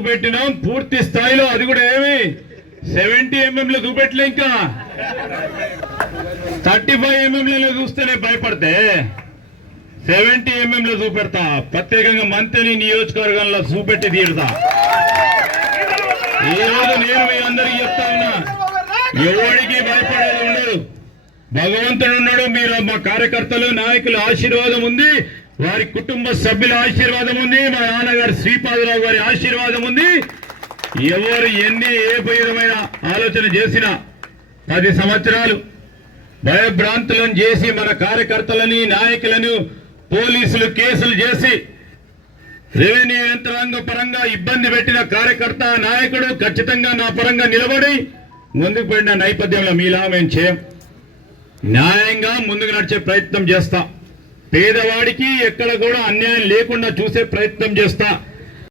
చూపెట్టినాం పూర్తి స్థాయిలో. అది కూడా ఏమి 70 mm లో చూపెట్టలే, ఇంకా 35 mm లో చూస్తేనే భయపడితే 70 mm లో చూపెడతా. ప్రత్యేకంగా మంత్రి నియోజకవర్గంలో చూపెట్టి తీరుతా. ఈ రోజు నేను మీ అందరికి చెప్తా ఉన్నా, ఎవరికి భయపడేది ఉండదు. భగవంతుడు ఉన్నాడు. మీరు మా కార్యకర్తలు నాయకుల ఆశీర్వాదం ఉంది, వారి కుటుంబ సభ్యుల ఆశీర్వాదం ఉంది, మా నాన్నగారు శ్రీపాదరావు గారి ఆశీర్వాదం ఉంది. ఎవరు ఏ విధమైన ఆలోచన చేసినా 10 సంవత్సరాలు భయభ్రాంతులను చేసి మన కార్యకర్తలని నాయకులను పోలీసులు కేసులు చేసి రెవెన్యూ యంత్రాంగ పరంగా ఇబ్బంది పెట్టిన కార్యకర్త నాయకుడు ఖచ్చితంగా నా పరంగా నిలబడి ముందుకు పడిన నేపథ్యంలో మీలా మేము చేయం. న్యాయంగా ముందుకు నడిచే ప్రయత్నం చేస్తా. పేదవాడికి ఎక్కడ కూడా అన్యాయం లేకుండా చూసే ప్రయత్నం చేస్తా.